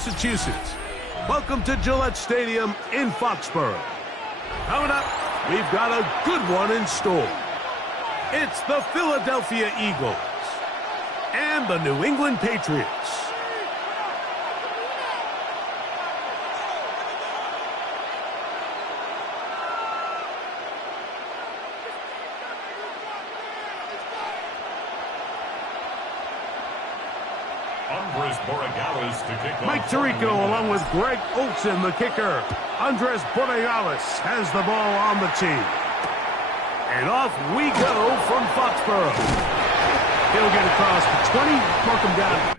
Massachusetts. Welcome to Gillette Stadium in Foxborough. Coming up, we've got a good one in store. It's the Philadelphia Eagles and the New England Patriots. Mike Tirico along with Greg Olsen, the kicker. Andres Borregales has the ball on the tee. And off we go from Foxborough. He'll get across the 20, mark him down.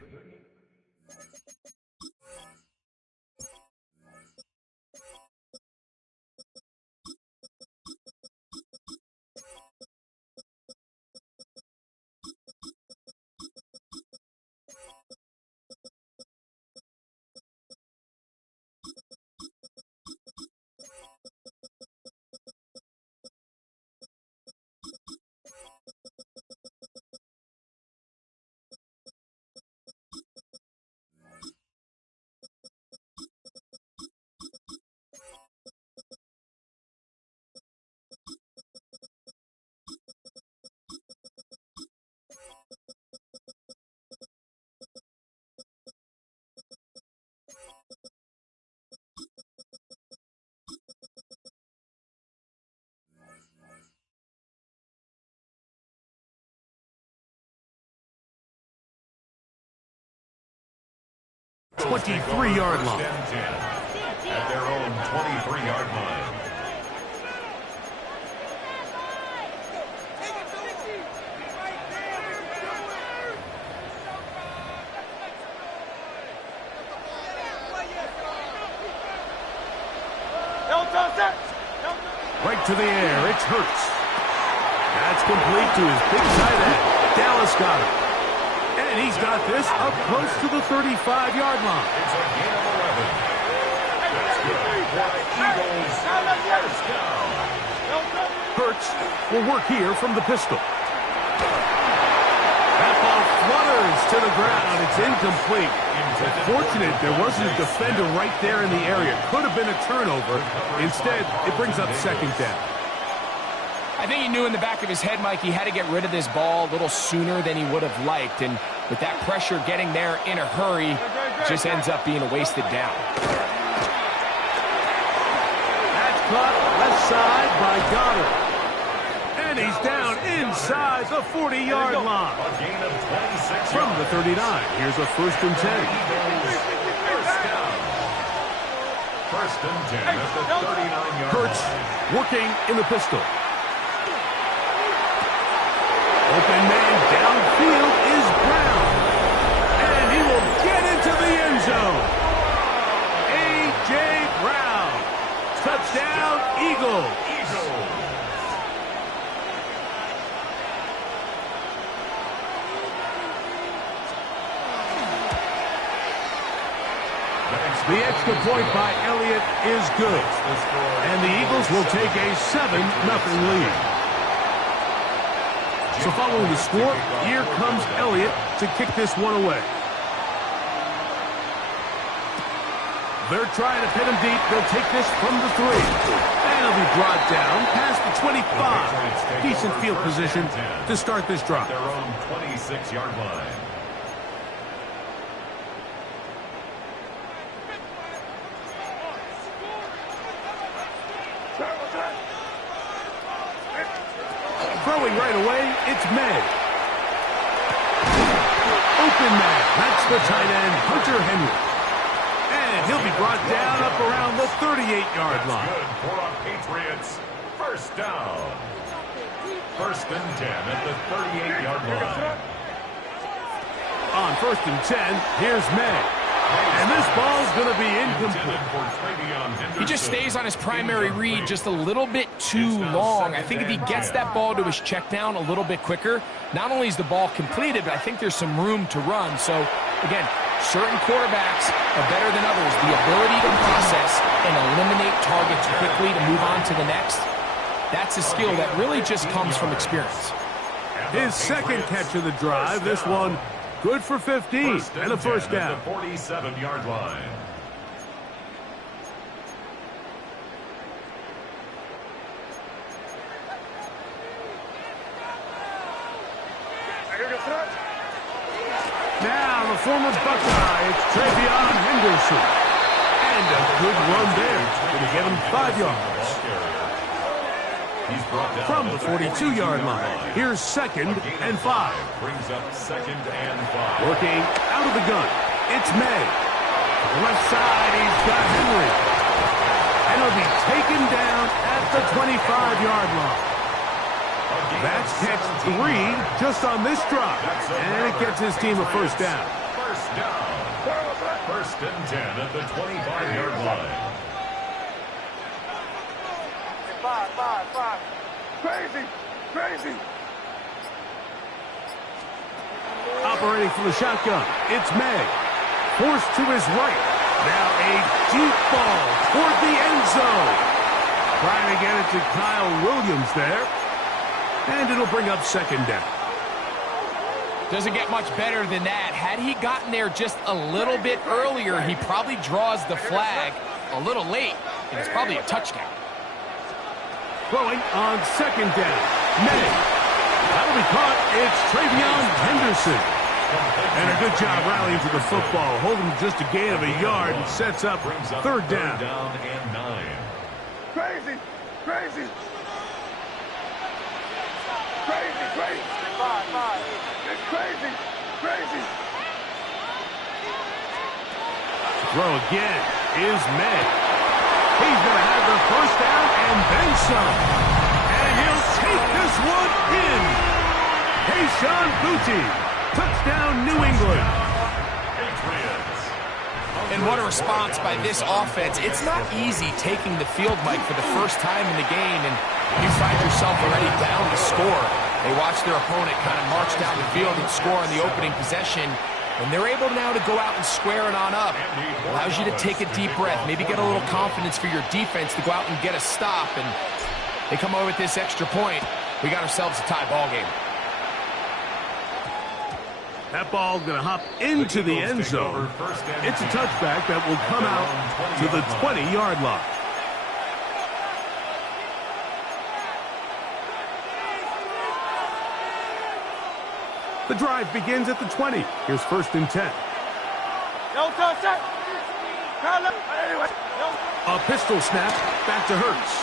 Yard line. At their own 23-yard line. Right to the air, it's Hurts. That's complete to his big tight end. Dallas got it. And he's got this up close to the 35-yard line. It's a gain of 11. That's good for the Eagles. First down. Hurts will work here from the pistol. That ball flutters to the ground. It's incomplete. Fortunate there wasn't a defender right there in the area. Could have been a turnover. Instead, it brings up second down. I think he knew in the back of his head, Mike, he had to get rid of this ball a little sooner than he would have liked. And with that pressure getting there in a hurry, it just ends up being a wasted down. That's caught left side by Goddard. And he's down inside the 40-yard line. A gain of 26 From the 39, here's a 1st and 10. First down. 1st and 10 at the 39-yard Hurts line. working in the pistol. Open man downfield is Brown. And he will get into the end zone. A.J. Brown. Touchdown, Eagles. The extra point by Elliott is good. And the Eagles will take a 7-0 lead. So following the score, here comes Elliott to kick this one away. They're trying to pin him deep. They'll take this from the 3. And he'll be brought down past the 25. Decent field position to start this drive. Their own 26-yard line. Throwing right away, it's May. Open man. That's the tight end, Hunter Henry. And he'll be brought down up around the 38-yard line. Good for a Patriots. First down. 1st and 10 at the 38-yard line. On 1st and 10, here's May. And this ball's going to be incomplete. He just stays on his primary read just a little bit too long. I think if he gets that ball to his check down a little bit quicker, not only is the ball completed, but I think there's some room to run. So, again, certain quarterbacks are better than others. The ability to process and eliminate targets quickly to move on to the next, that's a skill that really just comes from experience. His second catch of the drive, this one Good for 15 and a first down. At the 47-yard line. Now the former Buckeye, it's Travion Henderson. And a good run there. Going to get him 5 yards. From the 42-yard line, here's 2nd and 5. Brings up 2nd and 5. Working out of the gun, it's May. To the left side, he's got Henry. And he'll be taken down at the 25-yard line. That's catch 3 just on this drive. And it gets his team a first down. First down. 1st and 10 at the 25-yard line. Five. Crazy. Operating from the shotgun, it's May. Forced to his right. Now a deep ball toward the end zone. Trying to get it to Kyle Williams there. And it'll bring up 2nd down. Doesn't get much better than that. Had he gotten there just a little bit earlier, he probably draws the flag a little late, and it's probably a touchdown. Throwing on 2nd down. May. That'll be caught. It's Travion Henderson. And a good job rallying to the football. Holding just a gain of a yard and sets up 3rd down. 3rd down and 9. Crazy. Five. It's crazy. Throw again is May. He's going to have the first down and then some. And he'll take this one in. Kayshon Boutte. Touchdown, New England. And what a response by this offense. It's not easy taking the field, Mike, for the first time in the game, and you find yourself already down to score. They watch their opponent kind of march down the field and score on the opening possession, and they're able now to go out and square it on up. Allows you to take a deep breath, maybe get a little confidence for your defense to go out and get a stop, and they come away with this extra point. We got ourselves a tie ball game. That ball going to hop into the end zone. It's a touchback that will come out to the 20-yard line. The drive begins at the 20. Here's 1st and 10. A pistol snap back to Hurts.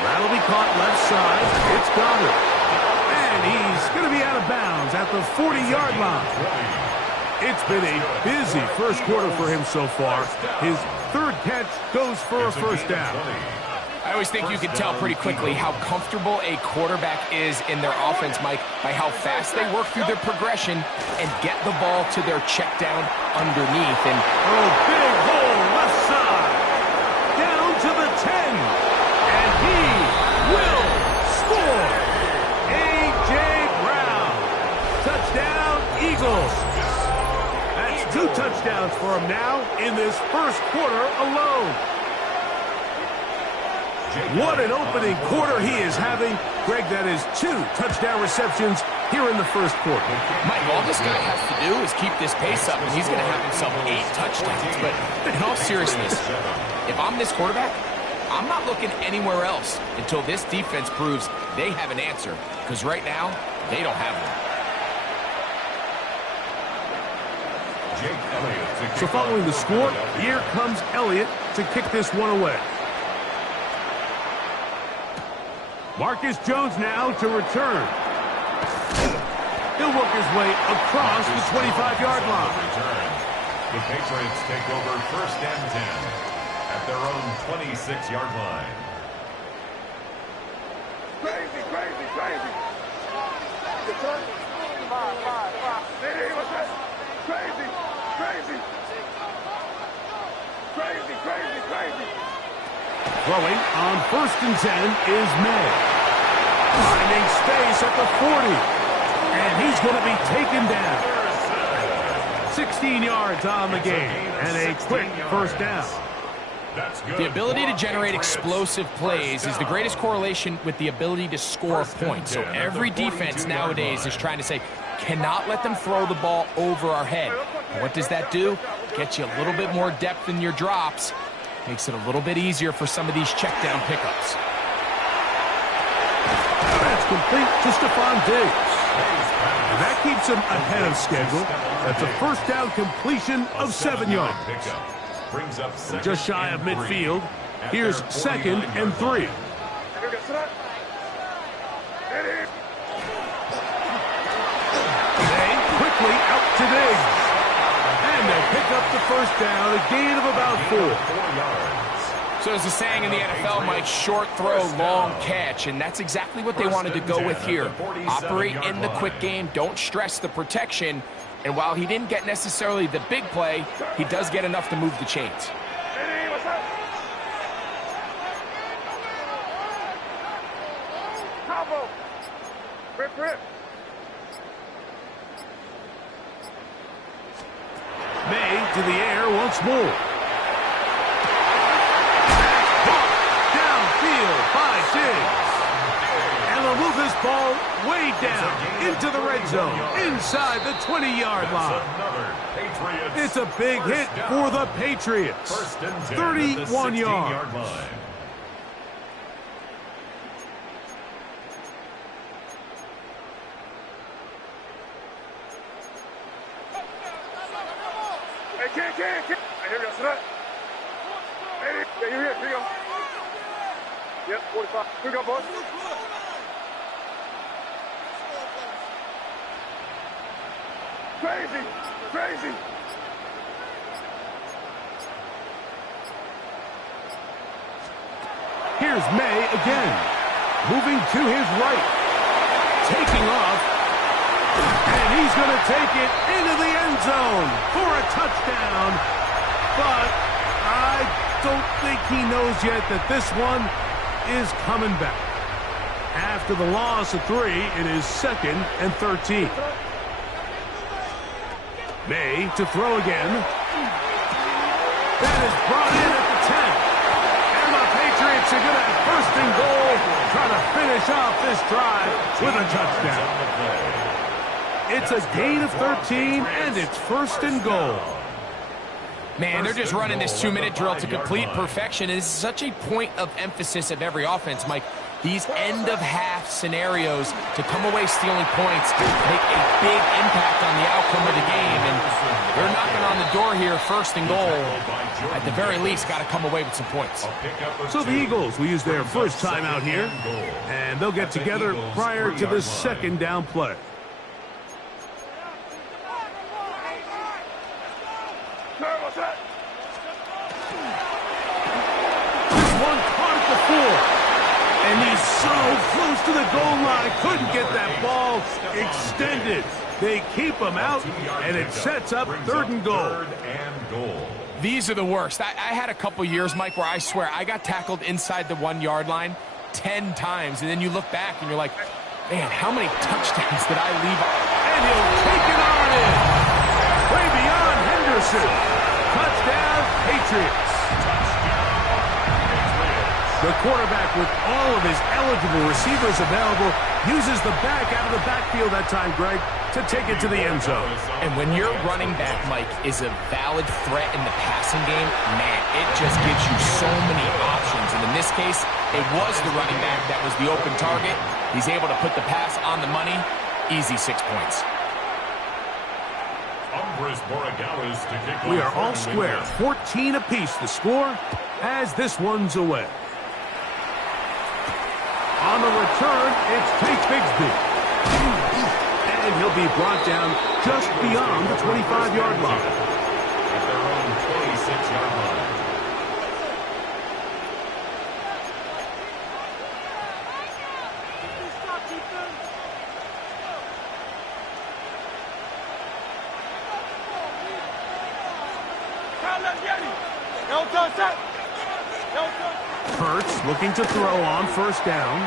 That'll be caught left side. It's Goddard. And he's going to be out of bounds at the 40-yard line. It's been a busy first quarter for him so far. His 3rd catch goes for a first down. I always think you can tell pretty quickly how comfortable a quarterback is in their offense, Mike, by how fast they work through their progression and get the ball to their check down underneath. And big hole left side. Down to the 10. And he will score. A.J. Brown. Touchdown, Eagles. That's 2 touchdowns for him now in this first quarter alone. What an opening quarter he is having. Greg, that is 2 touchdown receptions here in the first quarter. Mike, all this guy has to do is keep this pace up, and he's going to have himself 8 touchdowns. But in all seriousness, if I'm this quarterback, I'm not looking anywhere else until this defense proves they have an answer. Because right now, they don't have one. So following the score, here comes Elliott to kick this one away. Marcus Jones now to return. He'll work his way across the 25-yard line. The Patriots take over 1st and 10 at their own 26-yard line. Crazy. Crazy. Throwing on 1st and 10 is May. Finding space at the 40. And he's going to be taken down. 16 yards on the game. And a quick first down. The ability to generate explosive plays is the greatest correlation with the ability to score points. So every defense nowadays is trying to say, Cannot let them throw the ball over our head. And what does that do? Gets you a little bit more depth in your drops. Makes it a little bit easier for some of these check down pickups. That's complete to Stephon Diggs. And that keeps him ahead of schedule. That's a first down completion of 7 yards. Just shy of midfield. Here's 2nd and 3. They quickly out to Diggs. And they pick up the first down, a gain of about 4. So as the saying in the NFL, Mike, short throw, long catch, and that's exactly what they wanted to go with here. Operate in the quick game, don't stress the protection, and while he didn't get necessarily the big play, he does get enough to move the chains. May to the air once more. By Diggs. And they'll move this ball way down into the red zone, inside the 20-yard line. It's a big hit for the Patriots. 31 yards. Here you go. Yep, 45. Here we go, boys. Crazy. Crazy. Here's May again. Moving to his right. Taking off. And he's going to take it into the end zone for a touchdown. But I don't think he knows yet that this one is coming back. After the loss of 3, it is 2nd and 13. May to throw again. That is brought in at the 10. And the Patriots are going to have 1st and goal, try to finish off this drive with a touchdown. It's a gain of 13, and it's 1st and goal. Man, they're just running this 2-minute drill to complete perfection. And this is such a point of emphasis of every offense, Mike. These end-of-half scenarios to come away stealing points make a big impact on the outcome of the game. And they're knocking on the door here, 1st and goal. At the very least, got to come away with some points. So the Eagles will use their first time out here, and they'll get together prior to the 2nd down play. And he's so close to the goal line, couldn't get that ball extended. They keep him out, and it sets up 3rd and goal. These are the worst. I had a couple years, Mike, where I swear I got tackled inside the 1-yard line 10 times, and then you look back and you're like, man, how many touchdowns did I leave? And he'll take it on in. Way beyond Henderson. Touchdown, Patriots. The quarterback, with all of his eligible receivers available, uses the back out of the backfield that time, Greg, to take it to the end zone. And when your running back, Mike, is a valid threat in the passing game, man, it just gives you so many options. And in this case, it was the running back that was the open target. He's able to put the pass on the money. Easy 6 points. We are all square. 14 apiece the score as this one's away. On the return, it's Tate Bigsby. And he'll be brought down just beyond the 25-yard line. At their own 26-yard line. Hurts looking to throw on 1st down.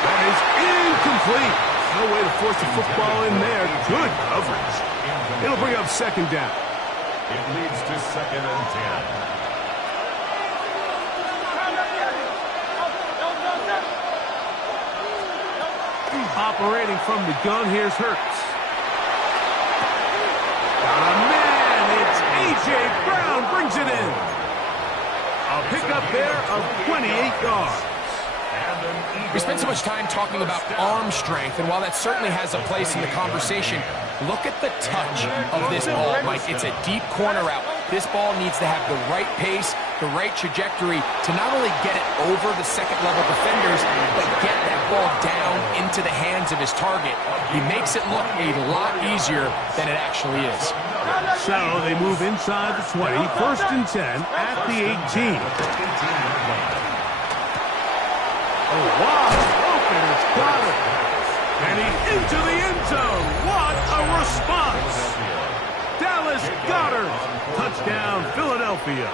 That is incomplete. No way to force the football in there. Good coverage. It'll bring up 2nd down. It leads to 2nd and 10. Operating from the gun, here's Hurts. Got a man, it's A.J. Brown brings it in. A pickup there of 28 yards. We spend so much time talking about arm strength, and while that certainly has a place in the conversation, look at the touch of this ball, Mike. It's a deep corner route. This ball needs to have the right pace, the right trajectory to not only get it over the second-level defenders, but get that ball down into the hands of his target. He makes it look a lot easier than it actually is. So they move inside the 20, 1st and 10 at the 18. Oh, wow, open, it's got it. And he's into the end zone. What a response. Dallas Goedert, touchdown, Philadelphia.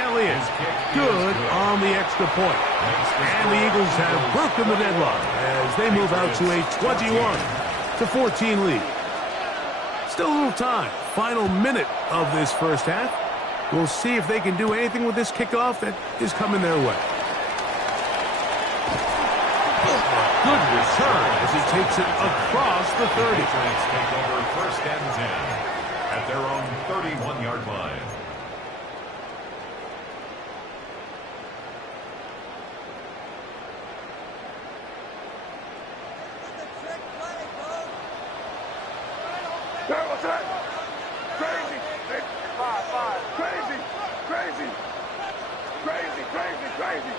Elliott, good on the extra point. And the Eagles have broken the deadlock as they move out to a 21-14 lead. Still a little time. Final minute of this first half. We'll see if they can do anything with this kickoff that is coming their way. Good return as he takes it across the 30. Patriots take over 1st and 10 at their own 31-yard line. What's that? Crazy. Crazy. Crazy. Crazy. Crazy. Crazy.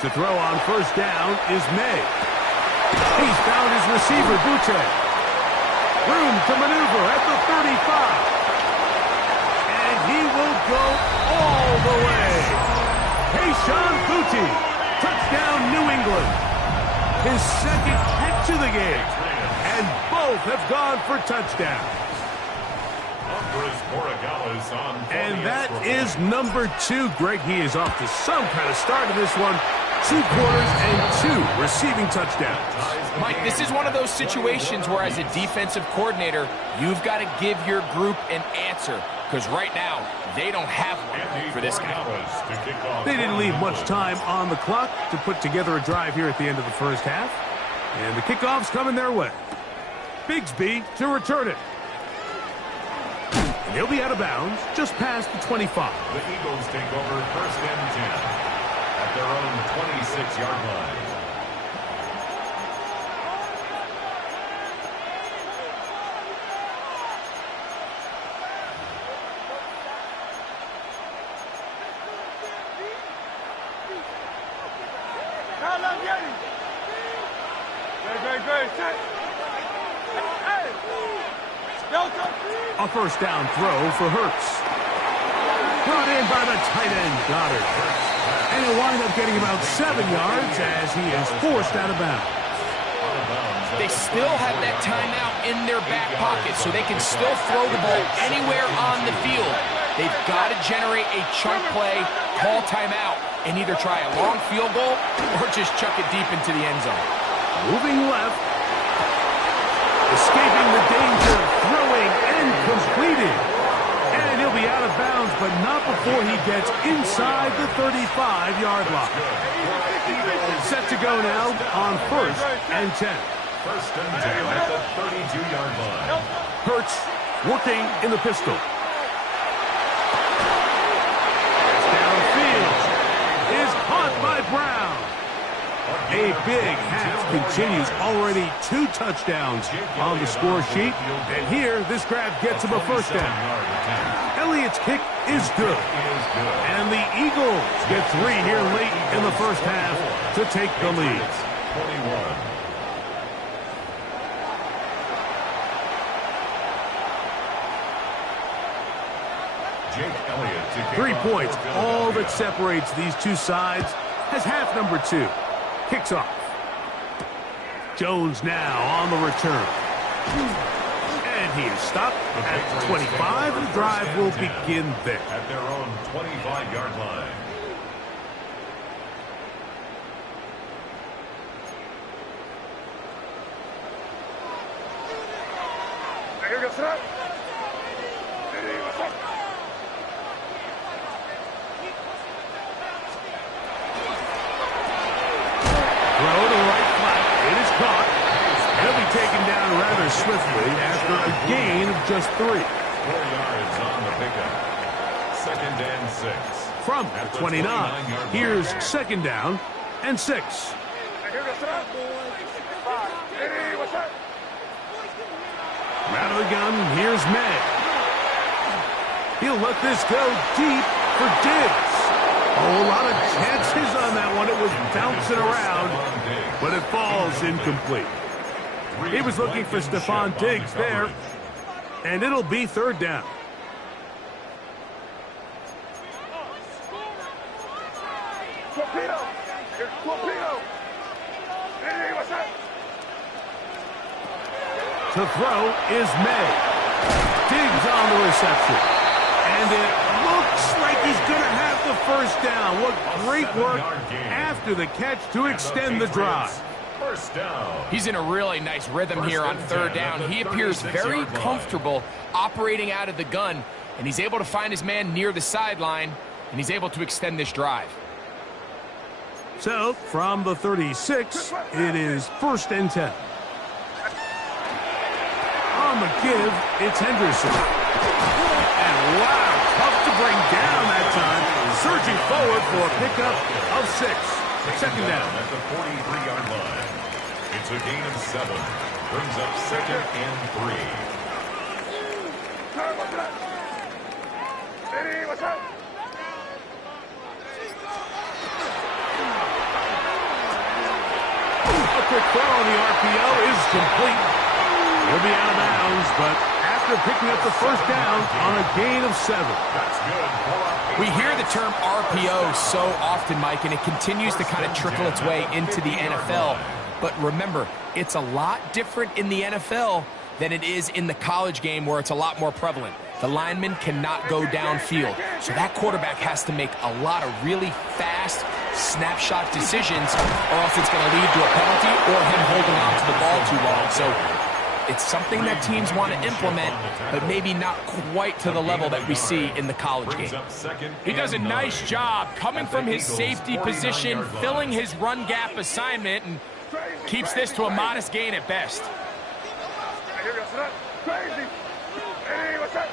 To throw on 1st down is May. He's found his receiver, Butte. Room to maneuver at the 35. And he will go all the way. Keyshawn Butte. Touchdown, New England. His 2nd catch of the game. And both have gone for touchdowns. And that is number 2, Greg. He is off to some kind of start in this one. 2 quarters and 2 receiving touchdowns. Mike, this is one of those situations where as a defensive coordinator, you've got to give your group an answer. Because right now, they don't have one for this guy. They didn't leave much time on the clock to put together a drive here at the end of the first half. And the kickoff's coming their way. Bigsby to return it. And he'll be out of bounds just past the 25. The Eagles take over 1st and 10 at their own 26-yard line. A 1st down throw for Hurts. Brought in by the tight end, Goddard. And he'll wind up getting about 7 yards as he is forced out of bounds. They still have that timeout in their back pocket, so they can still throw the ball anywhere on the field. They've got to generate a chunk play, call timeout, and either try a long field goal or just chuck it deep into the end zone. Moving left. Escaping the danger, throwing and completing. And he'll be out of bounds, but not before he gets inside the 35-yard line. Set to go now on 1st and 10. 1st and 10 at the 32-yard line. Hurts working in the pistol. Downfield is caught by Brown. A big half continues. Already 2 touchdowns on the score sheet. And here, this grab gets him a 1st down. Elliott's kick is good. And the Eagles get 3 here late in the first half to take the lead. 3 points, all that separates these two sides, has half number 2. Kicks off. Jones now on the return. And he is stopped at the 25. The drive will begin there. At their own 25-yard line. swiftly after a gain of just 3. 4 yards on the pickup. 2nd and 6. From the 29, here's 2nd down and 6. Out of the gun, here's May. He'll let this go deep for Diggs. Oh, a lot of chances on that one. It was bouncing around, but it falls incomplete. He was looking for Stephon Diggs there, and it'll be 3rd down. To throw is May. Diggs on the reception. And it looks like he's going to have the 1st down. What great work after the catch to extend the drive. 1st down. He's in a really nice rhythm here on 3rd down. He appears very comfortable operating out of the gun, and he's able to find his man near the sideline, and he's able to extend this drive. So, from the 36, it is 1st and 10. On the give, it's Henderson. And wow, tough to bring down that time. Surging forward for a pickup of 6. 2nd down. At the 43-yard line. It's a gain of 7. Brings up 2nd and 3. A quick throw on the RPO is complete. He'll be out of bounds, but after picking up the 1st down on a gain of 7. That's good. We hear the term RPO so often, Mike, and it continues to kind of trickle its way into the NFL. But remember, it's a lot different in the NFL than it is in the college game where it's a lot more prevalent. The lineman cannot go downfield, so that quarterback has to make a lot of really fast snapshot decisions, or else it's going to lead to a penalty or him holding on to the ball too long. So it's something that teams want to implement, but maybe not quite to the level that we see in the college game. He does a nice job coming from his safety position, filling his run gap assignment, and keeps this to a modest gain at best. Crazy. Hey, what's up?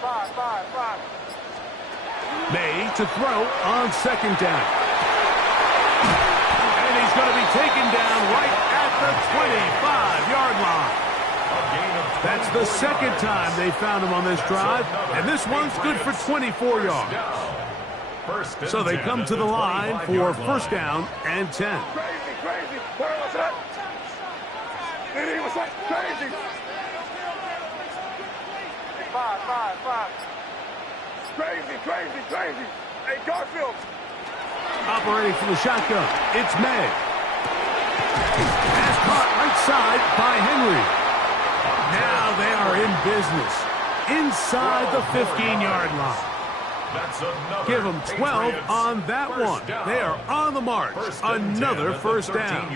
5. May to throw on 2nd down. And he's going to be taken down right at the 25-yard line. That's the 2nd time they found him on this drive, and this one's good for 24 yards. So they come to the line for 1st down and 10. Crazy. What's up? Hey, what's up? Crazy. 5. Crazy. Hey, Garfield. Operating from the shotgun, it's May. Pass caught right side by Henry. Now they are in business inside the 15-yard line. Give them 12 on that one. They are on the march. Another 1st down.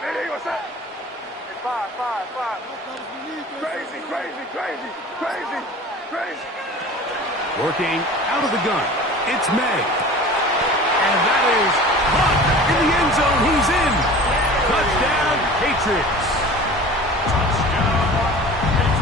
Hey, what's up? 5. Crazy. Working out of the gun, it's May. And that is caught in the end zone. He's in. Touchdown, Patriots.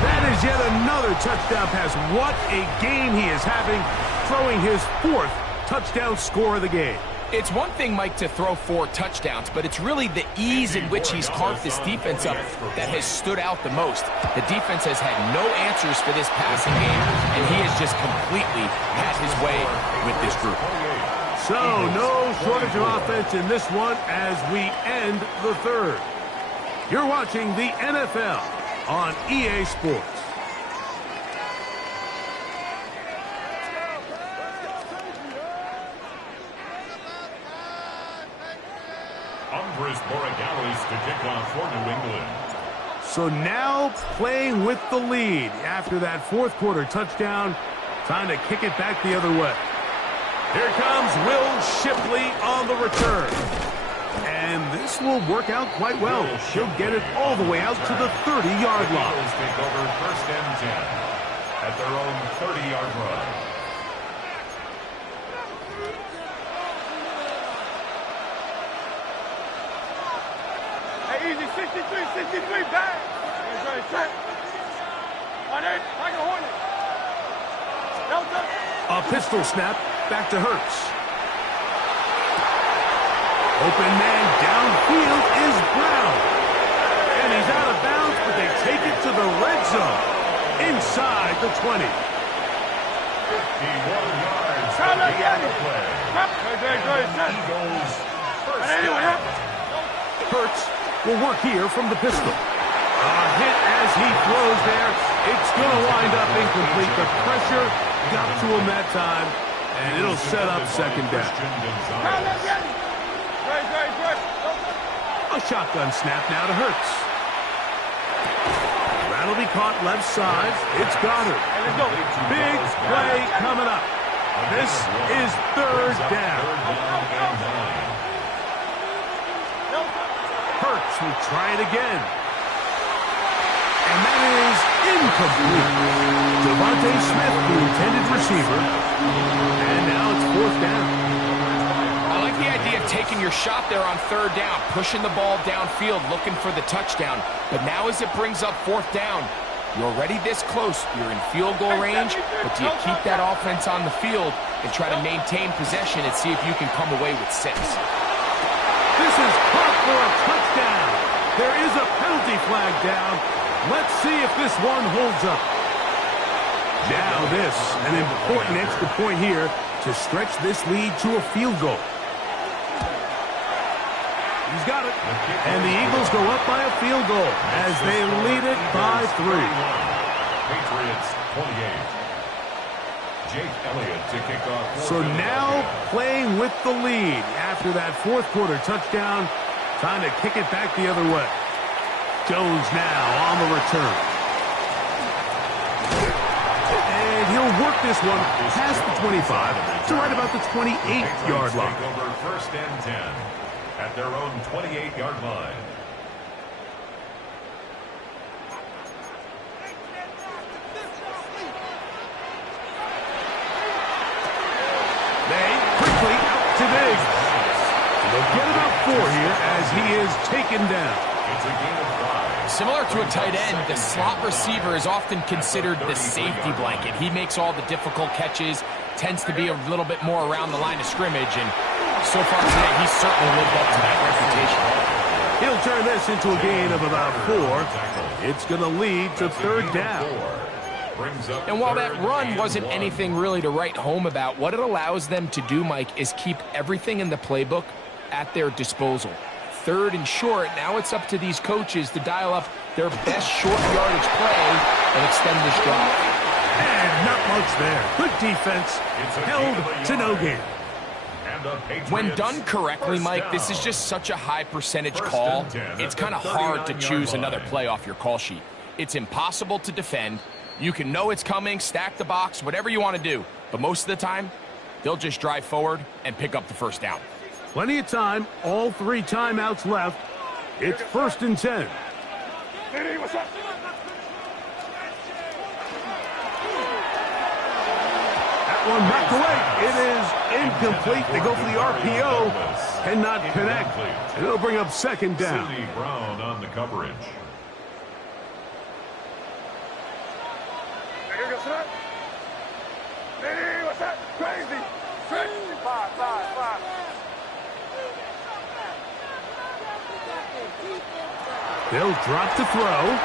That is yet another touchdown pass. What a game he is having, throwing his 4th touchdown score of the game. It's one thing, Mike, to throw 4 touchdowns, but it's really the ease in which he's carved this defense up that has stood out the most. The defense has had no answers for this passing game, and he has just completely had his way with this group. So, no shortage of offense in this one as we end the 3rd. You're watching the NFL on EA Sports. To kick off for New England. So now playing with the lead after that 4th quarter touchdown. Time to kick it back the other way. Here comes Will Shipley on the return. And this will work out quite well. He'll get it all the way out to the 30-yard line. Take over 1st and 10 at their own 30-yard line. 63, bang. Set. On it, like a hornet. Delta. A pistol snap, back to Hurts. Open man downfield is Brown. And he's out of bounds, but they take it to the red zone. Inside the 20. 51 yards for the play. Eagles first down. Hurts will work here from the pistol. A hit as he throws there. It's going to wind up incomplete. The pressure got to him that time, and it'll set up second down. A shotgun snap now to Hurts. That'll be caught left side. It's Goddard. Big play coming up. This is third down. Hurts will try it again. And that is incomplete. Devontae Smith, the intended receiver. And now it's fourth down. I like the idea of taking your shot there on third down, pushing the ball downfield, looking for the touchdown. But now as it brings up fourth down, you're already this close. You're in field goal range, but do you keep that offense on the field and try to maintain possession and see if you can come away with 6? This is caught for a touchdown. There is a penalty flag down. Let's see if this one holds up. Now this, an important extra point here to stretch this lead to a field goal. He's got it. And the Eagles go up by a field goal as they lead it by 3. Patriots 28. Jake Elliott to kick off. So now playing with the lead after that fourth quarter touchdown. Time to kick it back the other way. Jones now on the return. And he'll work this one past the 25 to right about the 28-yard line. Over first and 10 at their own 28-yard line. They quickly out to Diggs. They'll get about 4 here as he is taken down. It's a gain of 5. Similar to a tight end, the slot receiver is often considered the safety blanket. He makes all the difficult catches, tends to be a little bit more around the line of scrimmage, and so far today, he's certainly lived up to that reputation. He'll turn this into a gain of about 4. It's going to lead to third down. And while that run wasn't anything really to write home about, what it allows them to do, Mike, is keep everything in the playbook at their disposal. Third and short, now it's up to these coaches to dial up their best short yardage play and extend this drive. And not much there. Good defense, held to no gain. When done correctly, Mike, this is just such a high percentage call. It's kind of hard to choose another play off your call sheet. It's impossible to defend. You can know it's coming, stack the box, whatever you want to do. But most of the time, they'll just drive forward and pick up the first down. Plenty of time, all 3 timeouts left. It's first and 10. What's up? One knocked away. It is incomplete. They go for the RPO. Cannot connect. And it'll bring up second down. Sidney Brown on the coverage. What's that? Crazy. Five. They'll drop to throw.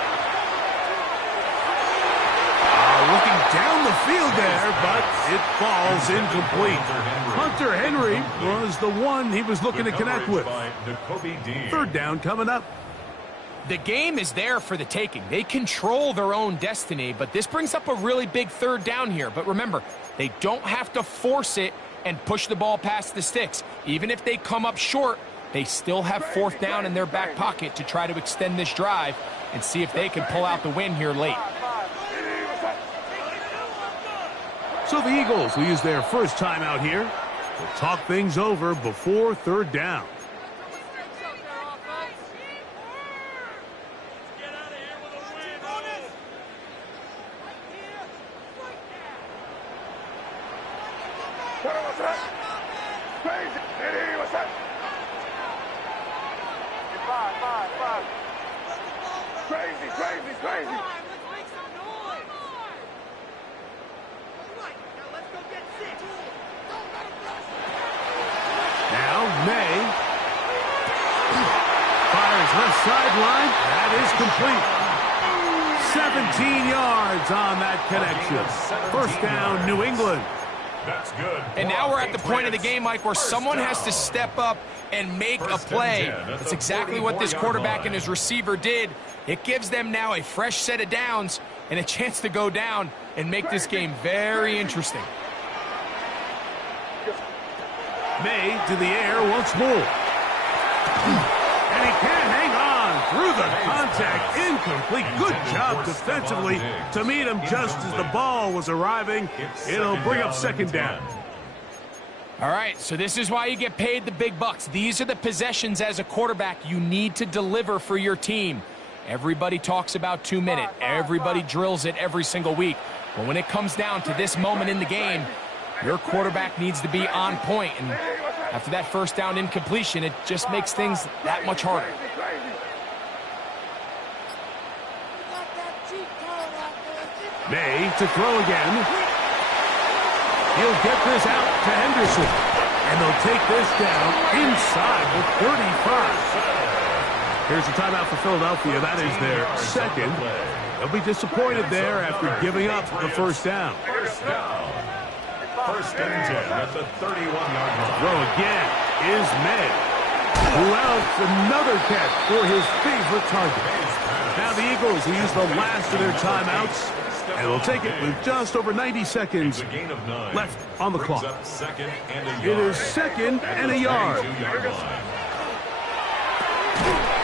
Looking down the field there, but it falls incomplete. Hunter Henry was the one he was looking to connect with. Third down coming up. The game is there for the taking. They control their own destiny, but this brings up a really big third down here. But remember, they don't have to force it and push the ball past the sticks. Even if they come up short, they still have fourth down in their back pocket to try to extend this drive and see if they can pull out the win here late. So the Eagles will use their first timeout here. We'll talk things over before third down. What's that? Crazy. What's that? Five. Crazy, crazy, crazy. Now May fires left sideline. That is complete. 17 yards on that connection. First down, New England. That's good. And now we're at the point of the game, Mike, where someone has to step up and make a play. That's exactly what this quarterback and his receiver did. It gives them now a fresh set of downs and a chance to go down and make this game very interesting. May to the air once more. And he can't hang on through the contact. Incomplete. Good job defensively to meet him just as the ball was arriving. It'll bring up second down. All right, so this is why you get paid the big bucks. These are the possessions as a quarterback you need to deliver for your team. Everybody talks about 2 minutes. Everybody drills it every single week. But when it comes down to this moment in the game, your quarterback needs to be on point. And after that first down incompletion, it just makes things that much harder. May to throw again. He'll get this out to Henderson. And they'll take this down inside the 35. Here's a timeout for Philadelphia. That is their second. They'll be disappointed there after giving up the first down. First and 10 at the 31-yard line. Throw again is May, who else another catch for his favorite target. Now the Eagles will use the last of their timeouts, and they'll take it with just over 90 seconds left on the clock. It is second and a yard.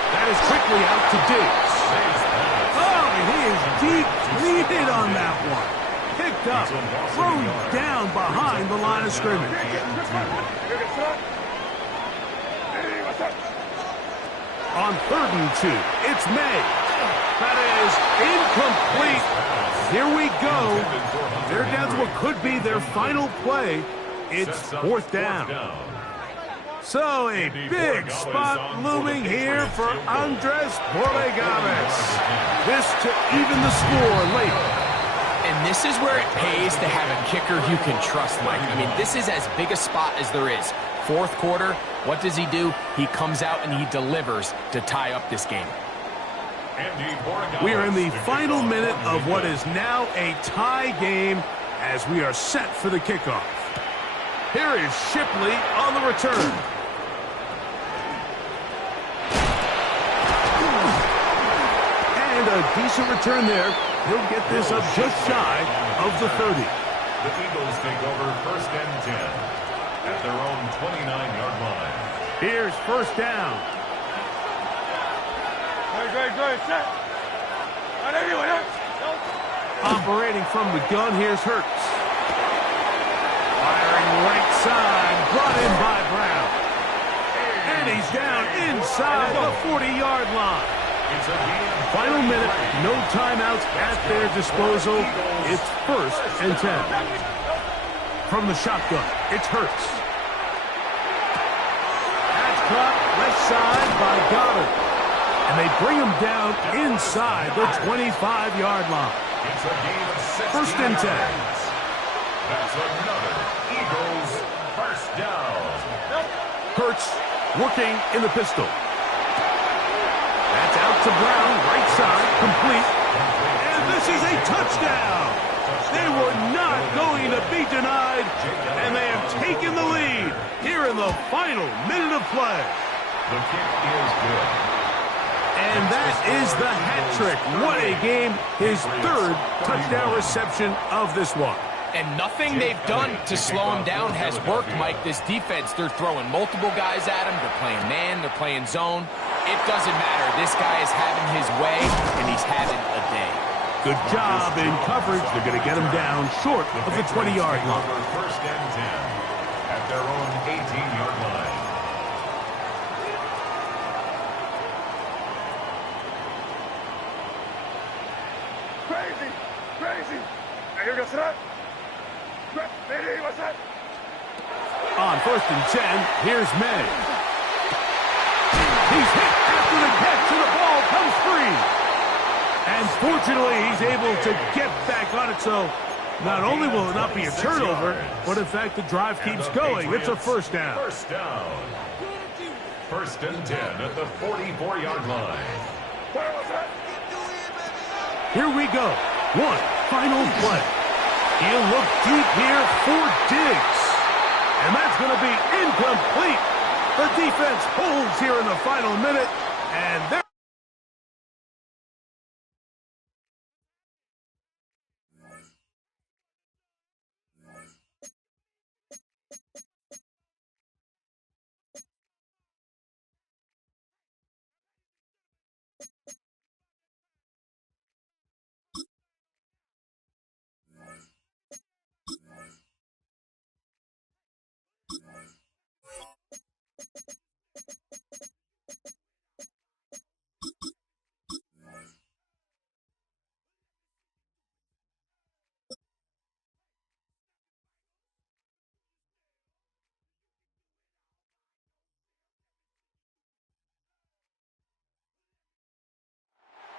That is quickly out to Diggs. Oh, he is deep-leaded on that one. Picked up, thrown down behind the line of scrimmage. On 3rd and 2, it's May. That is incomplete. Here we go. They're down to what could be their final play. It's 4th down. So a big spot looming here for Andres §º. This to even the score later. And this is where it pays to have a kicker you can trust, Mike. I mean, this is as big a spot as there is. 4th quarter, what does he do? He comes out and he delivers to tie up this game. We are in the final minute of what is now a tie game as we are set for the kickoff. Here is Shipley on the return. And a decent return there. He'll get this up just shy of the 30. The Eagles take over 1st and 10 at their own 29-yard line. Here's first down. Good, set. Operating from the gun, here's Hurts. Firing right side, brought in by Brown. And he's down inside the 40-yard line. Final minute, no timeouts at their disposal. It's 1st and 10. From the shotgun, it's Hurts. That's caught left side by Goddard. And they bring him down inside the 25-yard line. It's a game of 1st and 10. That's another Eagles first down. Hurts working in the pistol. That's out to Brown, right side, complete. And this is a touchdown. They were not going to be denied, and they have taken the lead here in the final minute of play. The kick is good. And that is the hat trick. What a game. His 3rd touchdown reception of this one. And nothing they've done to slow him down has worked, Mike. This defense, they're throwing multiple guys at him. They're playing man, they're playing zone. It doesn't matter. This guy is having his way, and he's having a day. Good job in coverage. They're going to get him down short of the 20-yard line. 1st and 10 at their own 18-yard line. Crazy, crazy. Now you're going to set. On 1st and 10, here's May. He's hit after the catch, and the ball comes free. And fortunately, he's able to get back on it, so not only will it not be a turnover, but in fact the drive keeps going. It's a first down. First down. 1st and 10 at the 44-yard line. Here we go. One final play. He'll look deep here for Diggs. And that's going to be incomplete. The defense holds here in the final minute, and there.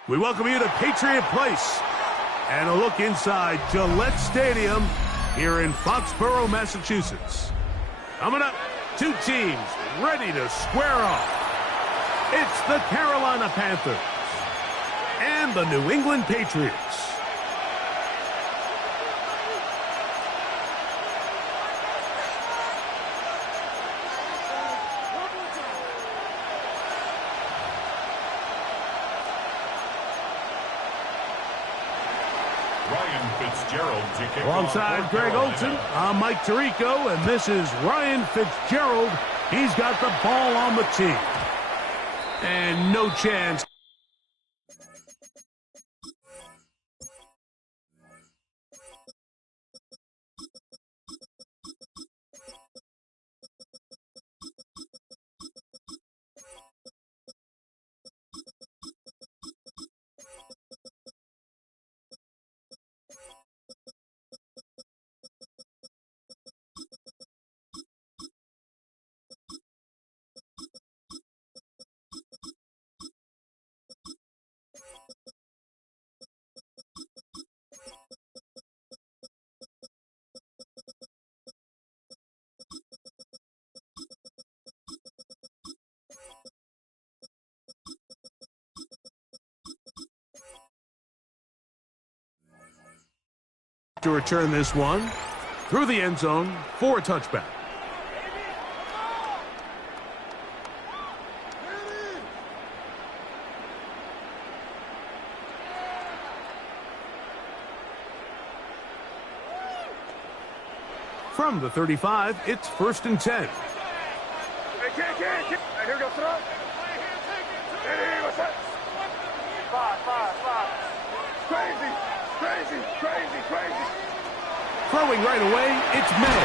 We welcome you to Patriot Place and a look inside Gillette Stadium here in Foxborough, Massachusetts. Coming up, two teams ready to square off. It's the Carolina Panthers and the New England Patriots. Alongside Greg Olsen, I'm Mike Tirico, and this is Ryan Fitzgerald. He's got the ball on the tee. And no chance. To return this one through the end zone for a touchback. From the 35, it's 1st and 10. Hey, here goes throw. Hey, what's that? Five. Crazy. Throwing right away, it's May.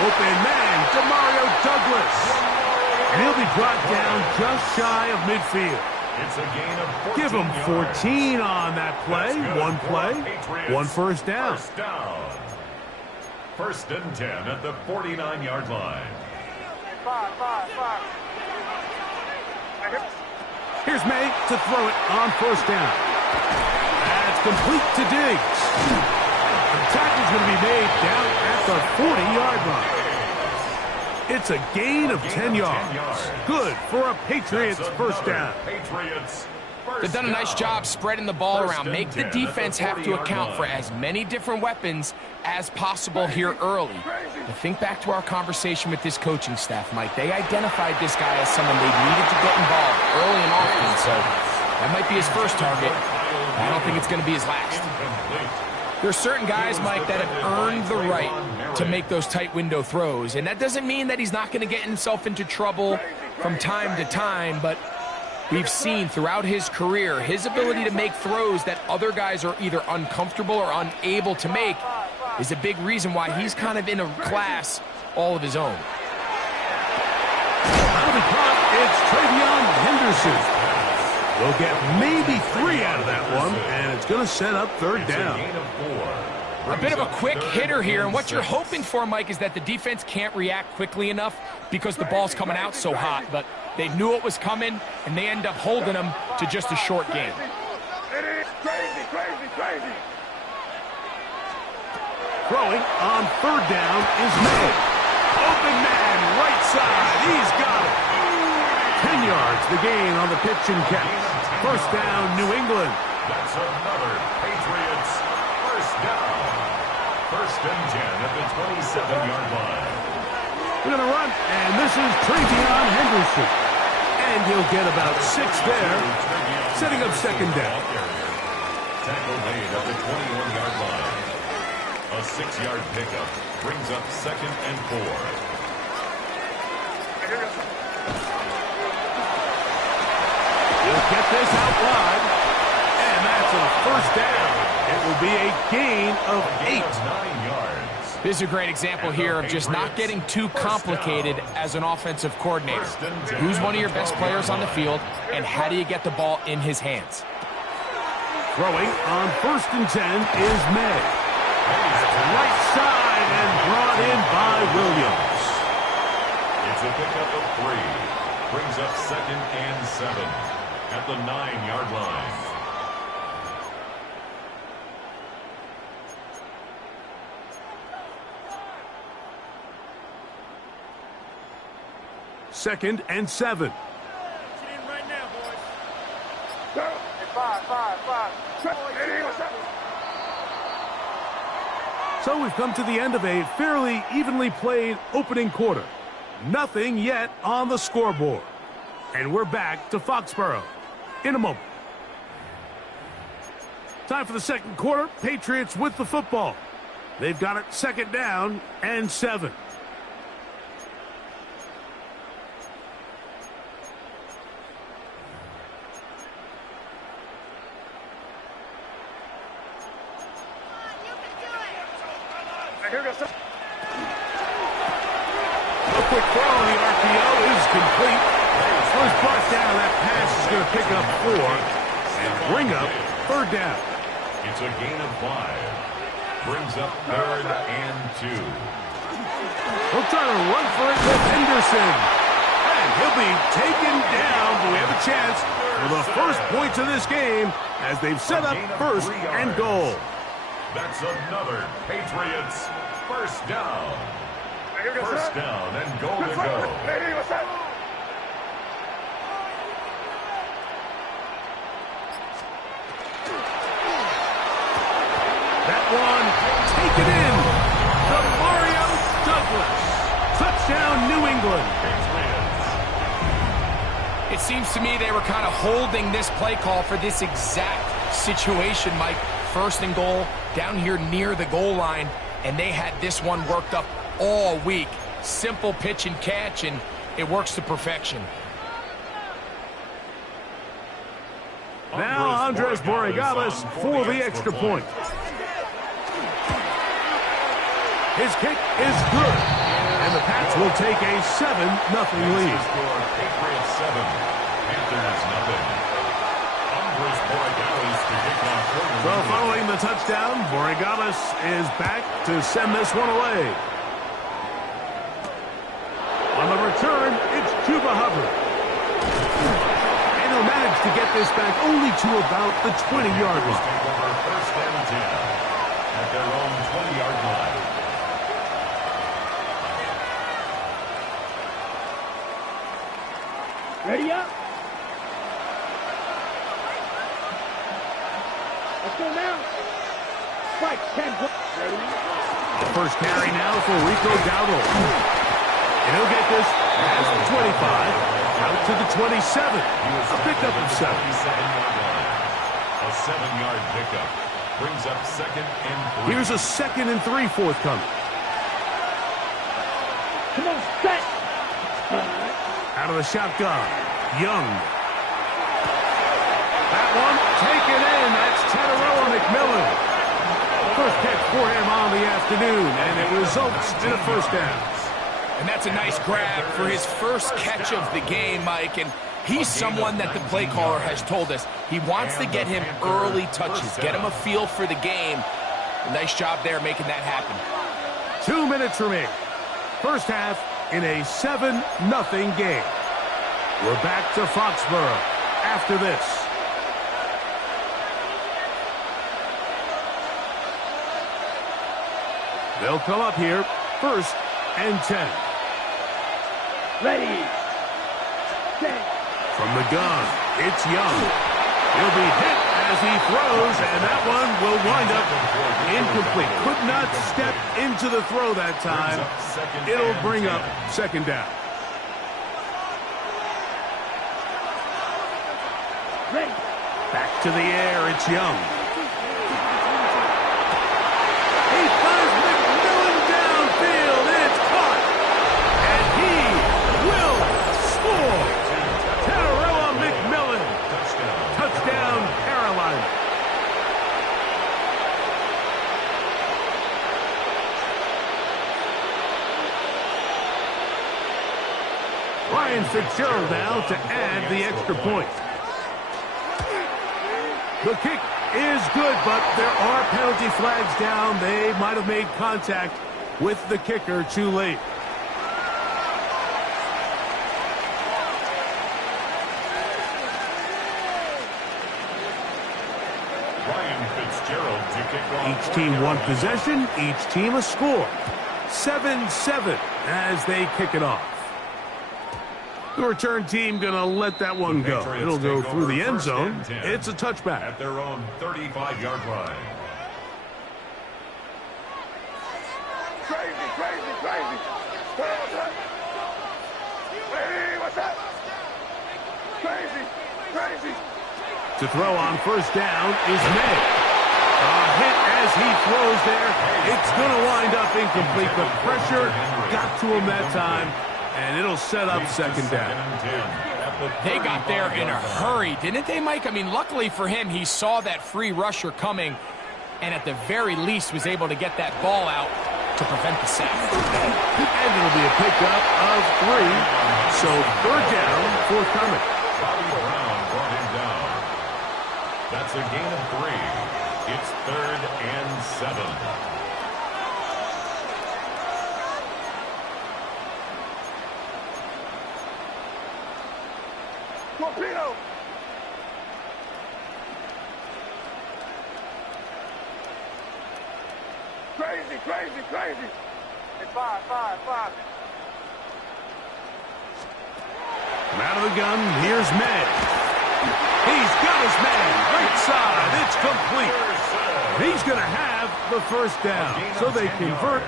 Open man, Demario Douglas. And he'll be brought down just shy of midfield. It's a gain of 14 Give him 14 yards. on that play. One play, one first down. First down. 1st and 10 at the 49-yard line. Five. Here's May to throw it on first down. That's complete to Diggs. The tackle's going to be made down at the 40-yard line. It's a gain of 10 yards. Good for a Patriots first down. They've done a nice job spreading the ball around. Make the defense have to account for as many different weapons as possible here early. But think back to our conversation with this coaching staff, Mike. They identified this guy as someone they needed to get involved early and often, so that might be his first target. I don't think it's going to be his last. There are certain guys, Mike, that have earned the right to make those tight window throws, and that doesn't mean that he's not going to get himself into trouble from time to time, but we've seen throughout his career his ability to make throws that other guys are either uncomfortable or unable to make is a big reason why he's kind of in a class all of his own. Out of the crop, it's Travion Henderson. We'll get maybe 3 out of that one, and it's going to set up third down. A bit of a quick hitter here, and what you're hoping for, Mike, is that the defense can't react quickly enough because the ball's coming out so hot, but they knew it was coming, and they end up holding them to just a short game. Crazy, crazy, crazy. Throwing on third down is made. Open man, right side. He's got it. 10 yards, the gain on the pitch and catch. First down, New England. That's another Patriots first down. First and 10 at the 27-yard line. We're going to run, and this is Travion Henderson. And he'll get about 6 there, setting up second down. Tackle made at the 21-yard line. A 6-yard pickup brings up second and 4. He'll get this out wide, and that's a first down. It will be a gain of 8. 9 yards. This is a great example here of just not getting too complicated as an offensive coordinator. Who's one of your best players on the field, and how do you get the ball in his hands? Throwing on first and 10 is May. Right side and brought in by Williams. It's a pickup of 3. Brings up second and 7 at the 9-yard line. Second and 7. Right now, boys. Five. So we've come to the end of a fairly evenly played opening quarter. Nothing yet on the scoreboard. And we're back to Foxborough in a moment. Time for the second quarter. Patriots with the football. They've got it second down and 7. A quick throw on the RPO is complete. First brought down, that pass is going to pick up 4 and bring up third down. It's a gain of 5. Brings up third and 2. He'll try to run for it with Henderson. And he'll be taken down, but we have a chance for the first points of this game as they've set up first and goal. That's another Patriots first down. First down and goal to go. That one taken in. The Mario Douglas. Touchdown, New England. It seems to me they were kind of holding this play call for this exact situation, Mike. First and goal, down here near the goal line, and they had this one worked up all week. Simple pitch and catch, and it works to perfection. Now Andres Borregales for the extra point. His kick is good, and the Pats will take a 7-0 lead. Patriots 7, Panthers nothing. Andres Borregales to kick off. So following the touchdown, Borregales is back to send this one away. On the return, it's Chuba Hubbard. And he'll manage to get this back only to about the 20-yard line. Take over first and 10 at their own 20-yard line. Ready up. Let's go now. Spike 10. First carry now for Rico Dowdle. And he'll get this past the 25, out to the 27. A pickup of 7. A 7-yard pickup brings up second and 3. Here's a 2nd and 3 forthcoming. Come on, set. Out of the shotgun, Young. That one taken in. That's Teteroa McMillan. First catch for him on the afternoon, and it results in a first down. And that's a nice grab for his first catch of the game, Mike. And he's someone that the play caller has told us he wants to get him early touches, get him a feel for the game. Nice job there making that happen. 2 minutes remaining. First half in a 7-0 game. We're back to Foxborough after this. They'll come up here, 1st and 10. Ready. Set. From the gun, it's Young. He'll be hit as he throws, and that one will wind up incomplete. Could not step into the throw that time. It'll bring up 2nd down. Ready. Back to the air, it's Young. He finds McMillan downfield, and it's caught. And he will score. Tadarua McMillan. Touchdown, Carolina. Ryan Fitzgerald now to add the extra point. The kick is good, but there are penalty flags down. They might have made contact with the kicker too late. Ryan Fitzgerald to kick off. Each team one possession, each team a score. 7-7 as they kick it off. The return team going to let that one go. It'll go through the end zone. It's a touchback. At their own 35-yard line. Crazy, crazy, crazy. What's that? Hey, what's that? Crazy, crazy. To throw on 1st down is May. A hit as he throws there. It's going to wind up incomplete. The pressure got to him that time. And it'll set up 2nd down. They got there in a hurry, didn't they, Mike? I mean, luckily for him, he saw that free rusher coming and at the very least was able to get that ball out to prevent the sack. And it'll be a pickup of 3. So 3rd down forthcoming. Bobby Brown brought him down. That's a gain of 3. It's 3rd and 7. Torpedo. Crazy, crazy, crazy. It's 5. From out of the gun, here's May. He's got his man. Right side. It's complete. He's going to have the 1st down. So they convert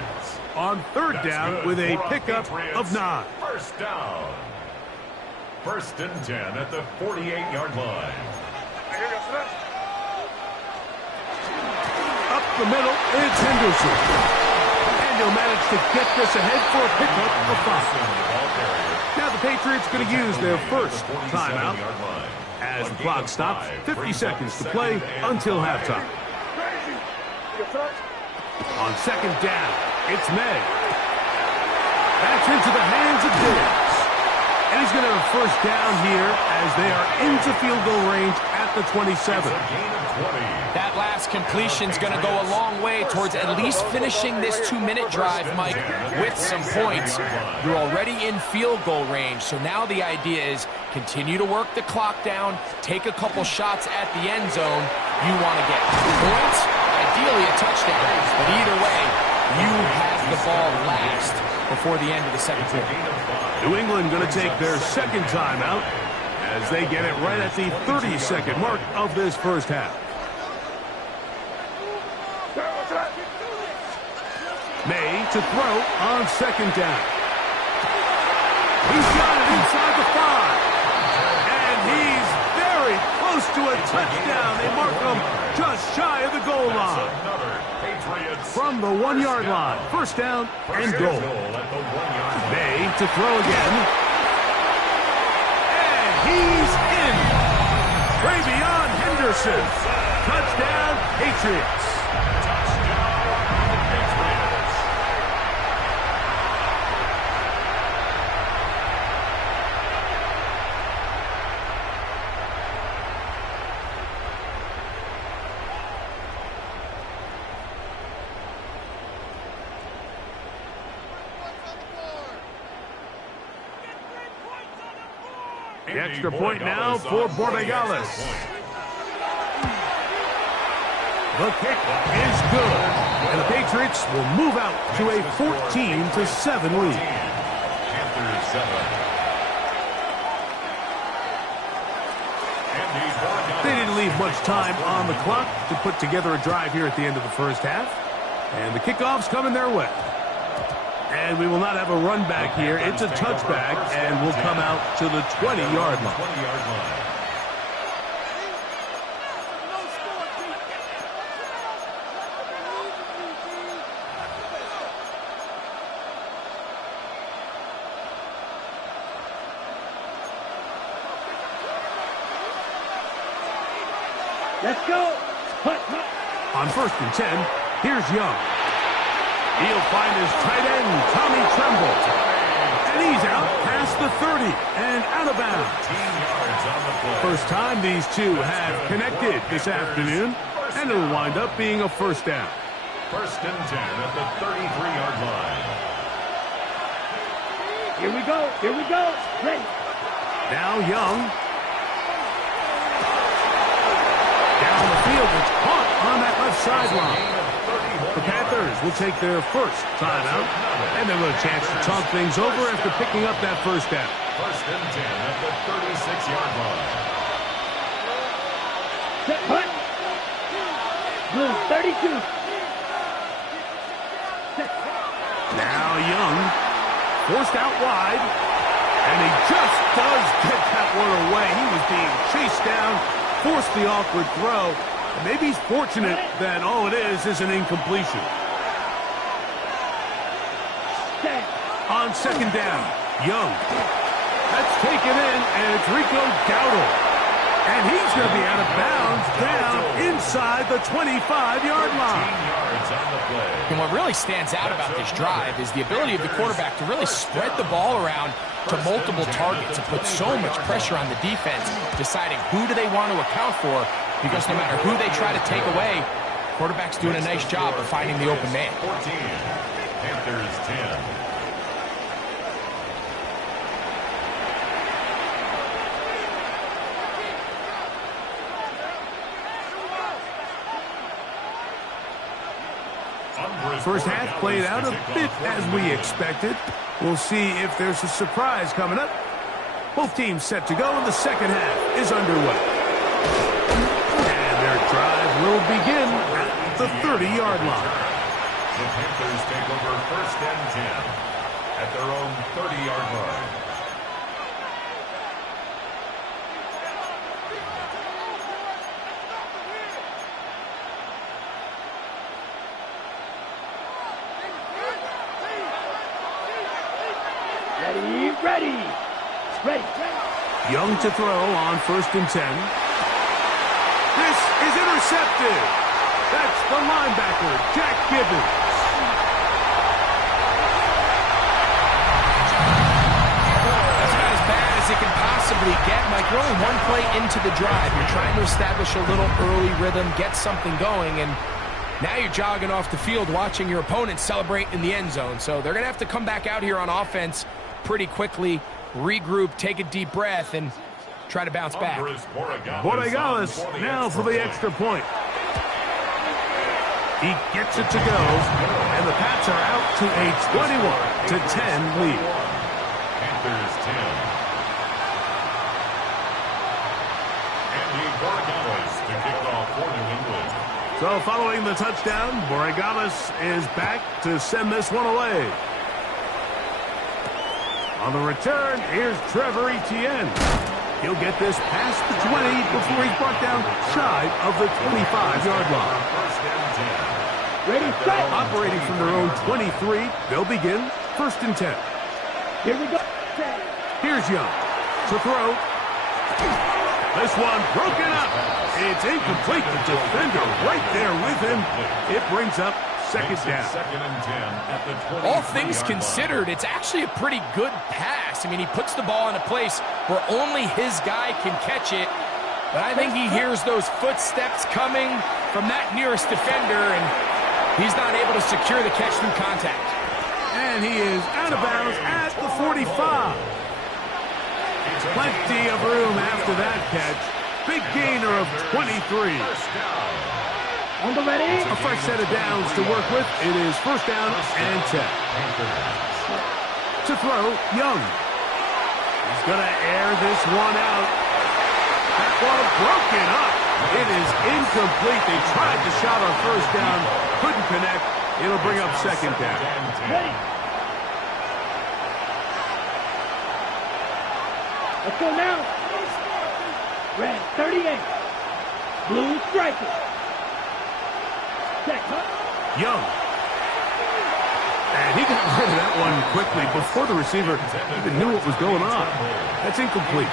on 3rd down with a pickup of 9. 1st down. 1st and 10 at the 48-yard line. Up the middle, it's Henderson. And he'll manage to get this ahead for a pickup of 5. Now the Patriots going to use their 1st timeout as the clock stops. 50 seconds to play until halftime. On 2nd down, it's May. That's into the hands of Diggs. And he's going to have a 1st down here as they are into field goal range at the 27. That last completion's going to go a long way towards at least finishing this 2-minute drive, Mike, with some points. You're already in field goal range, so now the idea is continue to work the clock down, take a couple shots at the end zone. You want to get points, ideally a touchdown, but either way, you have the ball last before the end of the 2nd quarter. New England going to take their 2nd timeout as they get it right at the 30-second mark of this 1st half. May to throw on 2nd down. He's got it inside the 5. And he's very close to a touchdown. They mark him just shy of the goal line. From the 1-yard line. 1st down and goal. May to throw again. And he's in. Travion Henderson. Touchdown, Patriots. The extra point now for Borregales. The kick is good. And the Patriots will move out to a 14-7 lead. Panthers 7. They didn't leave much time on the clock to put together a drive here at the end of the first half. And the kickoff's coming their way. And we will not have a run back here. It's a touchback, and we'll come out to the 20-yard line. Let's go. On 1st and 10, here's Young. He'll find his tight end, Tommy Tremble. And he's out past the 30 and out of bounds. First time these two have connected this afternoon, and it'll wind up being a first down. 1st and 10 at the 33-yard line. Here we go. Here we go. Ready. Now Young. Down the field, it's caught on that left sideline. The Panthers will take their first timeout, and they'll have a chance to talk things over after picking up that first down. 1st and 10 at the 36-yard line. Hut. Blue 32. Now Young, forced out wide, and he just does get that one away. He was being chased down, forced the awkward throw. And maybe he's fortunate that all it is an incompletion. On 2nd down, Young. That's taken in, and it's ﷺ. And he's going to be out of bounds down inside the 25-yard line. And what really stands out about this drive is the ability of the quarterback to really spread the ball around to multiple targets and put so much pressure on the defense, deciding who do they want to account for, because no matter who they try to take away, quarterback's doing a nice job of finding the open man. 14, Panthers 10. First half played out a bit as we expected. We'll see if there's a surprise coming up. Both teams set to go, and the second half is underway. And their drive will begin at the 30-yard line. The Panthers take over 1st and 10 at their own 30-yard line. Ready. Young to throw on 1st and 10. This is intercepted. That's the linebacker, Jack Gibbons. That's about as bad as it can possibly get. Mike, you're only one play into the drive. You're trying to establish a little early rhythm, get something going, and now you're jogging off the field watching your opponent celebrate in the end zone. So they're going to have to come back out here on offense pretty quickly, regroup, take a deep breath, and try to bounce back. Borregales now for the extra point. He gets it to go, and the Pats are out to a 21-10 lead. Panthers 10. Andy Borregales to kick off for New England. So following the touchdown, Borregales is back to send this one away. On the return, here's Trevor Etienne. He'll get this past the 20 before he's brought down shy of the 25-yard line. Ready, set. Operating from their own 23, they'll begin 1st and 10. Here we go. Here's Young to throw. This one broken up. It's incomplete. The defender right there with him. It brings up 2nd down. 2nd and 10 at the 20. All things considered, it's actually a pretty good pass. I mean, he puts the ball in a place where only his guy can catch it. But I think he hears those footsteps coming from that nearest defender, and he's not able to secure the catch through contact. And he is out of bounds at the 45. Plenty of room after that catch. Big gainer of 23. On the ready. A fresh set of downs to work with. It is first down and 10. To throw, Young. He's going to air this one out. That ball broken up. It is incomplete. They tried to shot on first down. Couldn't connect. It'll bring up second down. Ready. Let's go now. Red 38. Blue striker. Check. Young. And he got rid of that one quickly before the receiver even knew what was going on. That's incomplete.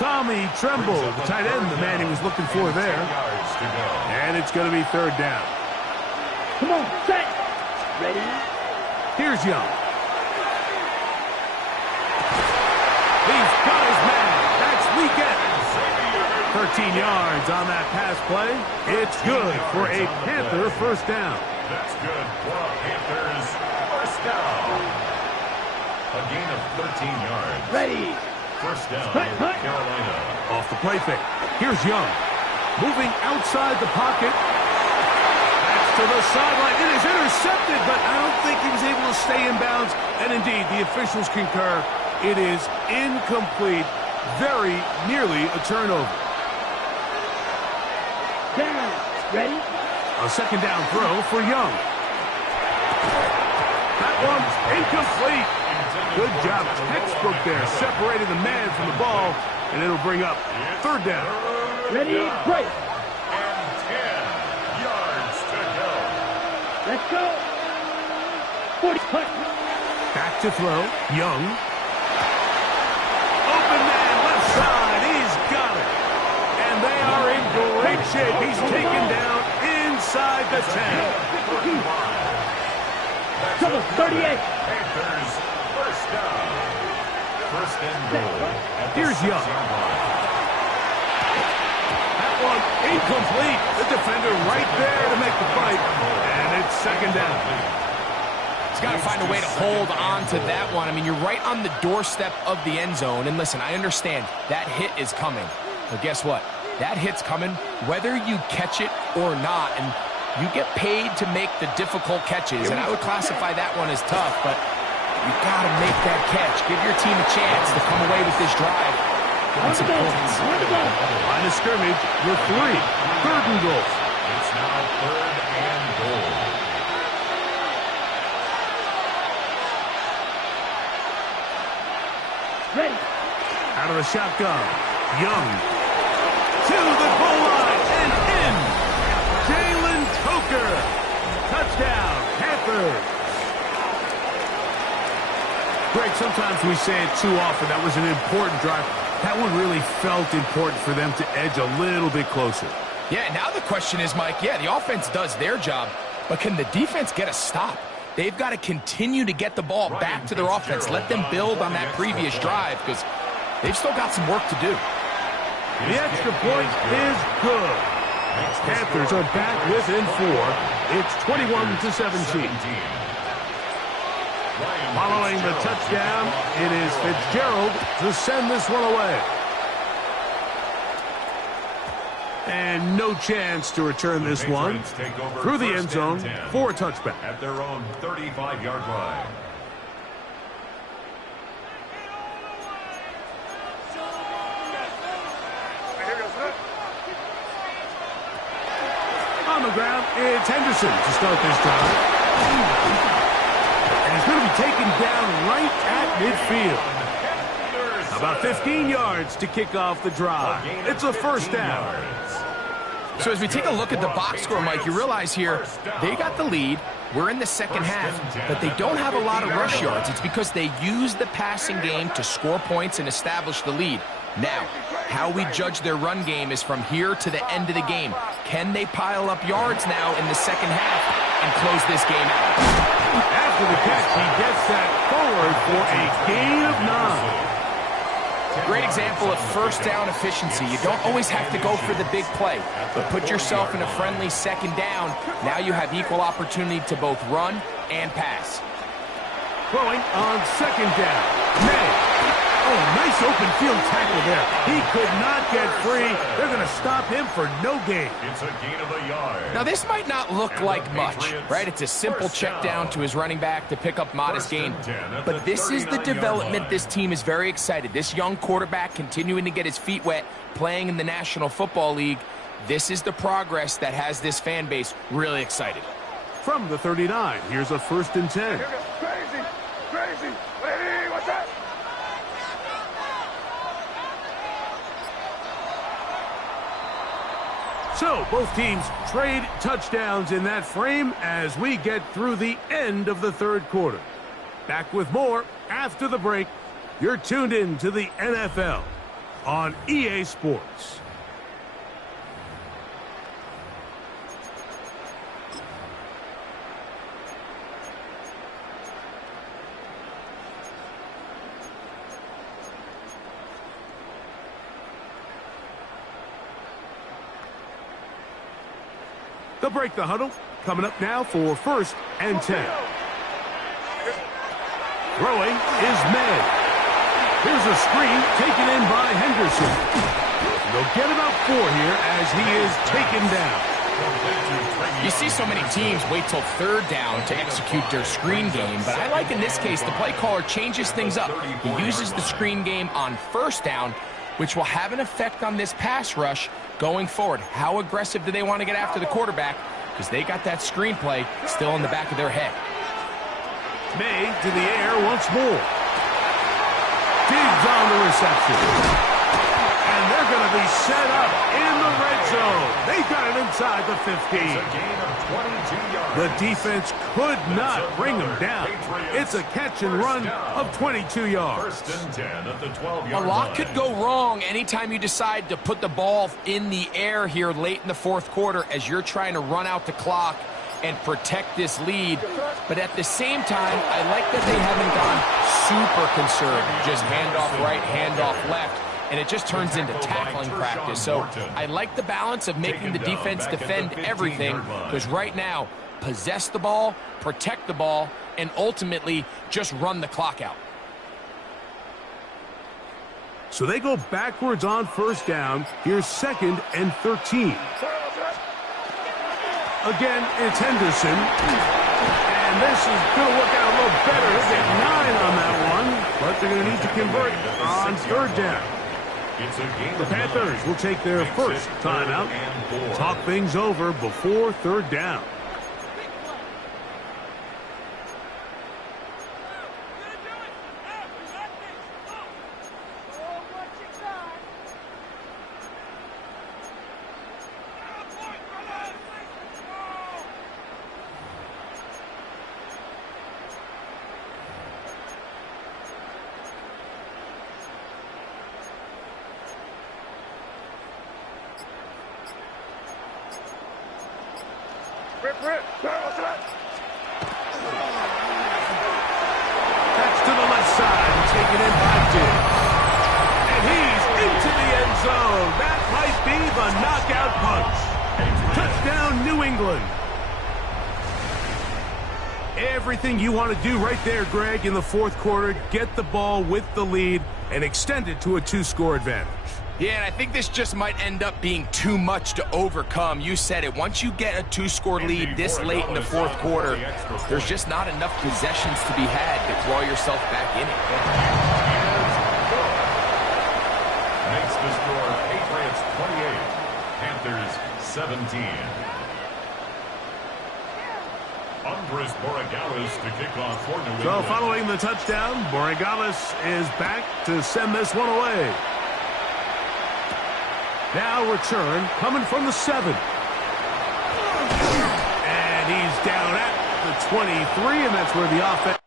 Tommy Tremble, the tight end, the man he was looking for there. And it's going to be third down. Come on, set. Ready. Here's Young. He's got his man. That's weekend. 13 yards on that pass play. It's good for a Panther first down. That's good for a Panthers first down. A gain of 13 yards. Ready. First down, Carolina. Off the play fake. Here's Young. Moving outside the pocket. That's to the sideline. It is intercepted, but I don't think he was able to stay in bounds. And indeed, the officials concur. It is incomplete. Very nearly a turnover. Down. Ready. A second down throw for Young. That one's incomplete. Good job. Textbook there. Separating the man from the ball. And it'll bring up third down. Ready. Break. And 10 yards to go. Let's go. 40. Back to throw. Young. Open man left side. He's got it. And they are in great shape. He's taken down inside the 10. Come on, 38. Panthers first down. First and goal. Here's Young. That one incomplete. The defender right there to make the fight. And it's second down. He's got to find a way to hold on to that one. I mean, you're right on the doorstep of the end zone. And listen, I understand that hit is coming. But guess what? That hit's coming whether you catch it or not. And you get paid to make the difficult catches. And I would classify that one as tough, but you got to make that catch. Give your team a chance to come away with this drive. Get some points. Line of scrimmage with 3. Third and goal. It's now third and goal. Ready. Out of the shotgun. Young. To the goal line and in. Jalen Coker. Touchdown, Panthers. Greg, sometimes we say it too often. That was an important drive. That one really felt important for them to edge a little bit closer. Yeah, now the question is, Mike, yeah, the offense does their job, but can the defense get a stop? They've got to continue to get the ball back to their offense. Let them build on that previous drive because they've still got some work to do. The extra point is good. Panthers are back within 4. It's 21-17. Following the touchdown, it is Fitzgerald to send this one away. And no chance to return this one through the end zone for a touchback. At their own 35-yard line. On the ground, it's Henderson to start this drive. And he's going to be taken down right at midfield. About 15 yards to kick off the drive. It's a first down. So as we take a look at the box score, Mike, you realize here they got the lead. We're in the second half, but they don't have a lot of rush yards. It's because they use the passing game to score points and establish the lead. Now, how we judge their run game is from here to the end of the game. Can they pile up yards now in the second half and close this game out? After the catch, he gets that forward for a gain of 9. Great example of first down efficiency. You don't always have to go for the big play, but put yourself in a friendly second down. Now you have equal opportunity to both run and pass. Throwing on second down. May. Oh, nice Nice open field tackle there. He could not get free. They're going to stop him for no gain. It's a gain of a yard. Now, this might not look And like the much, Patriots right? It's a simple check down down to his running back to pick up modest First gain. and 10 at But the this is the 39-yard development line. this team is very excited. This young quarterback continuing to get his feet wet, playing in the National Football League. This is the progress that has this fan base really excited. From the 39, here's a 1st and 10. Crazy, crazy. Ready, what's that? So both teams trade touchdowns in that frame as we get through the end of the 3rd quarter. Back with more after the break. You're tuned in to the NFL on EA Sports. They'll break the huddle. Coming up now for 1st and 10. Throwing is May. Here's a screen taken in by Henderson. They'll get about 4 here as he is taken down. You see so many teams wait till 3rd down to execute their screen game, but I like in this case the play caller changes things up. He uses the screen game on 1st down, which will have an effect on this pass rush going forward. How aggressive do they want to get after the quarterback? Because they got that screenplay still in the back of their head. May to the air once more. Diggs on the reception. And they're going to be set up in the red zone. They got it inside the 15. It's a gain of 22 yards. The defense could not bring them down. It's a catch and run of 22 yards. 1st and 10 at the 12-yard A line. lot could go wrong anytime you decide to put the ball in the air here late in the 4th quarter as you're trying to run out the clock and protect this lead. But at the same time, I like that they haven't gone super conservative. Just handoff right, handoff left. And it just turns into tackling practice. So I like the balance of making the defense defend everything, because right now, possess the ball, protect the ball, and ultimately just run the clock out. So they go backwards on 1st down. Here's 2nd and 13. Again, it's Henderson. And this is going to work out a little better. They'll get 9 on that one. But they're going to need to convert on 3rd down. The Panthers will take their 1st timeout. Talk things over before 3rd down. Rip, what's that? That's to the left side, taken in by Diggs. And he's into the end zone. That might be the knockout punch. Touchdown, New England. Everything you want to do right there, Greg, in the 4th quarter. Get the ball with the lead and extend it to a 2-score advantage. Yeah, and I think this just might end up being too much to overcome. You said it. Once you get a 2-score lead this late in the 4th quarter, there's just not enough possessions to be had to claw yourself back in it. Makes the score Patriots 28, Panthers 17. Andres Borregales to kick off for New England. So following the touchdown, Borregales is back to send this one away. Now return coming from the 7. And he's down at the 23, and that's where the offense...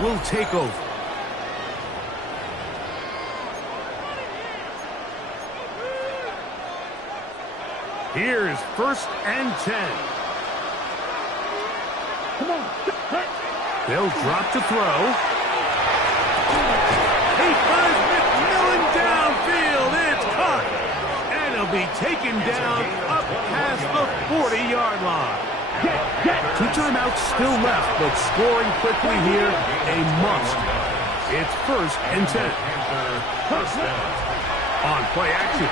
will take over. Here's 1st and 10. Come on. They'll drop to throw. He finds McMillan downfield. It's caught. And he'll be taken down up past the 40-yard line. 2 timeouts still left, but scoring quickly here, a must. It's 1st and 10. On play action,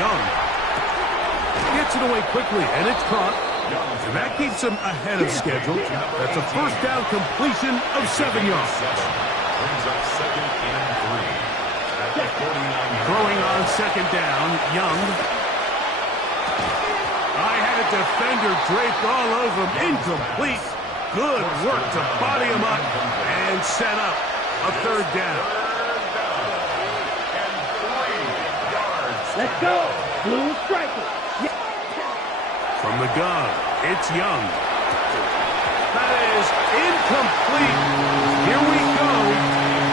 Young gets it away quickly, and it's caught. And that keeps him ahead of schedule. That's a 1st down completion of 7 yards. Brings up 2nd and 3. At the 49. Throwing on 2nd down, Young. I had a defender draped all over him. Incomplete. Good work to body him up and set up a 3rd down. And 3 yards. Let's go. Blue striker. From the gun, it's Young. That is incomplete. Here we go.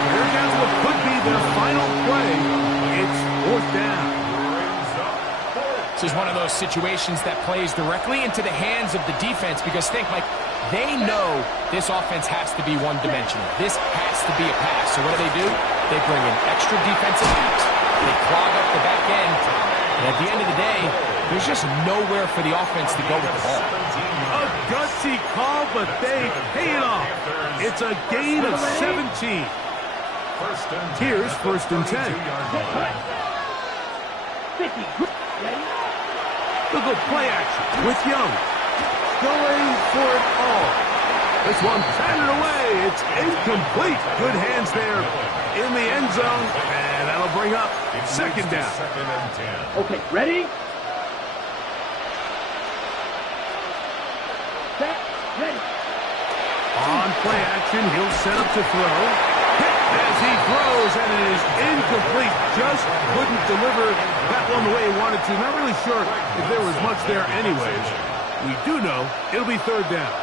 Here comes what could be their final play. It's 4th down. This is one of those situations that plays directly into the hands of the defense because think, Mike, they know this offense has to be one-dimensional. This has to be a pass. So what do? They bring in extra defensive backs. They clog up the back end. And at the end of the day, there's just nowhere for the offense to go with the ball. A gutsy call, but they pay it off. It's a gain of 17. Here's 1st and 10. 50. Ready? Look at play action with Young. Going for it all. This one batted away. It's incomplete. Good hands there in the end zone. And that'll bring up 2nd down. Okay, ready? Set, ready. On play action, he'll set up to throw. Hit as he throws, and it is incomplete. Just couldn't deliver that one the way he wanted to. Not really sure if there was much there anyways. We do know it'll be 3rd down.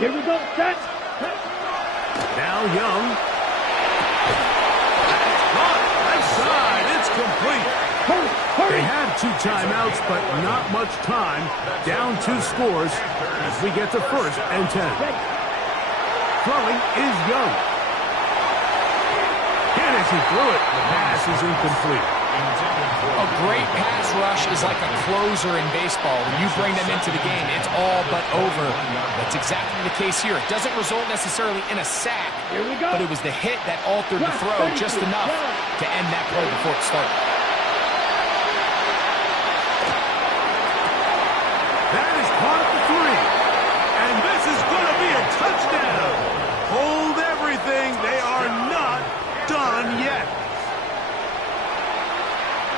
Here we go, set. Now Young. That's caught. Left side. It's complete. Hurry, They hurry. had 2 timeouts, but not much time. Down 2 scores as we get to 1st and 10. Ready. Throwing is Young. And as he threw it, the pass is incomplete. A great pass rush is like a closer in baseball. When you bring them into the game, it's all but over. That's exactly the case here. It doesn't result necessarily in a sack, Here we go. but it was the hit that altered the throw just enough to end that play before it started. That is caught at the 3. And this is going to be a touchdown. Hold everything. They are not done yet.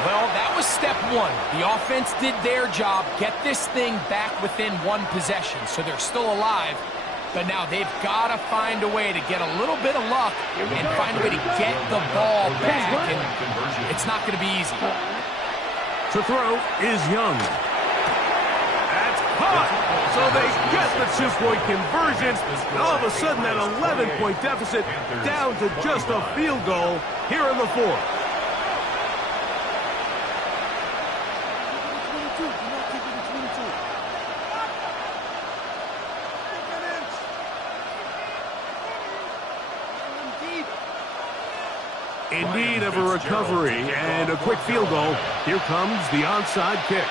Well, that was step 1. The offense did their job, get this thing back within 1 possession, so they're still alive. But now they've got to find a way to get a little bit of luck and find a way to get the ball back, and it's not going to be easy. To throw is Young. That's caught. So they get the 2-point conversion. And all of a sudden, that 11-point deficit down to just a field goal here in the 4th. In need of a recovery and a quick field goal. Here comes the onside kick.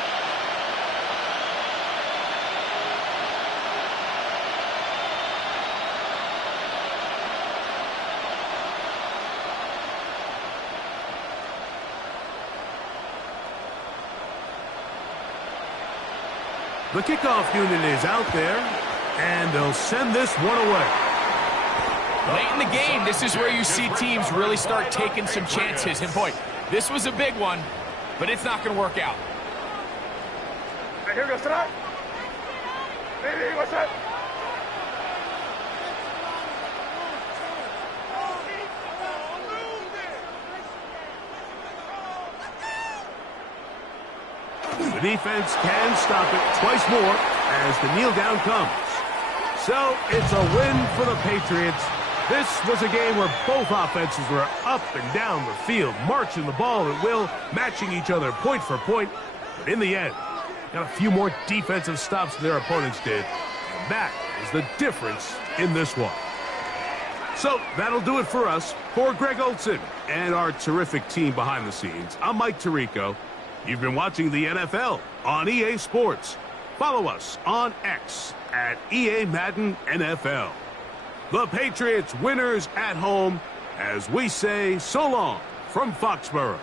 The kickoff unit is out there, and they'll send this one away. Late in the game, this is where you see teams really start taking some chances. And boy, this was a big one, but it's not going to work out. Here goes tonight. Hey, what's that? The defense can stop it twice more as the kneel down comes. So it's a win for the Patriots. This was a game where both offenses were up and down the field, marching the ball at will, matching each other point for point. But in the end, got a few more defensive stops than their opponents did. And that is the difference in this one. So that'll do it for us. For Greg Olsen and our terrific team behind the scenes, I'm Mike Tirico. You've been watching the NFL on EA Sports. Follow us on X at EA Madden NFL. The Patriots winners at home as we say so long from Foxborough.